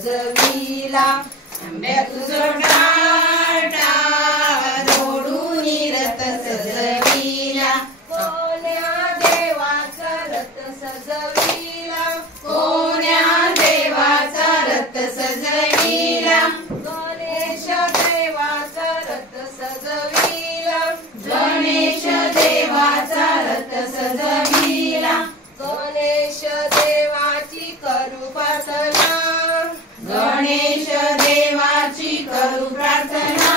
सजविला आंब्यात जोडाटा रोडून रथ सजविला कोण्या देवाचा रथ सजविला कोण्या देवाचा रथ सजविला गणेश देवाचा रथ सजविला गणेश देवाचा रथ सजविला गणेश देवाची करू प्रार्थना गणेश देवाची करू प्रार्थना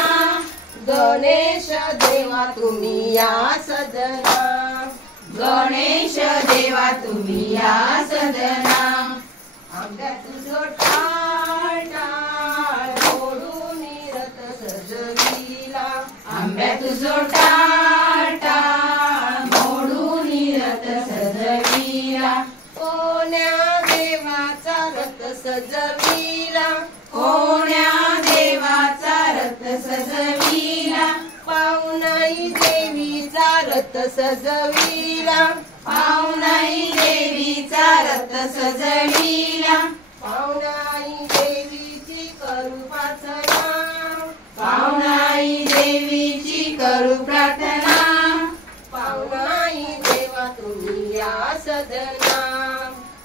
गणेश देवा तुम्ही या सदना गणेश देवा तुम्ही या सदना आंब्यात जोडाटा रोडून रथ सजविला आंब्यात जोडाटा मोडून रथ सजविला कोण्या देवाचा रथ सजविला कोण्या देवाचा रथ सजविला पावनाई देवीचा रथ सजविला पावनाई देवीचा रथ सजविला पावनाई देवीची करू प्रार्थना पावनाई देवीची करू प्रार्थना पावनाई देवा तुम्ही या सदना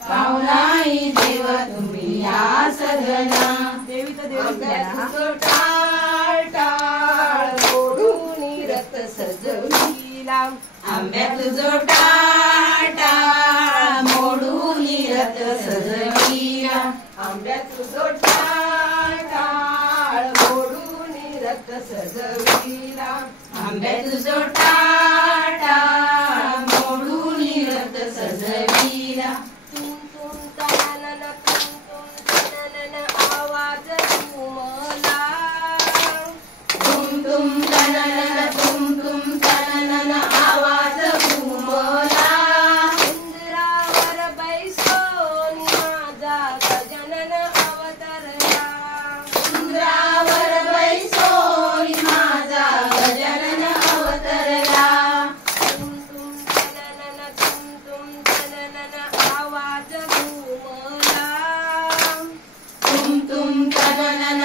पावनाई देवा तुम्ही या सदना टाळ टाळ रोडून रथ सजविला आंब्यात जोडाटा मोडून रथ सजविला आंब्यात जोडाटा मोडून रथ सजविला आंब्यात जोडाटा मोडून रथ सजविला तुम तुम तननन आवाज घुमला तुम तुम तननन आवाज घुमला इंद्रावर बैसोन माझा गजानन अवतरला इंद्रावर बैसोन माझा गजानन अवतरला तुम तुम तननन आवाज घुमला तुम तुम तननन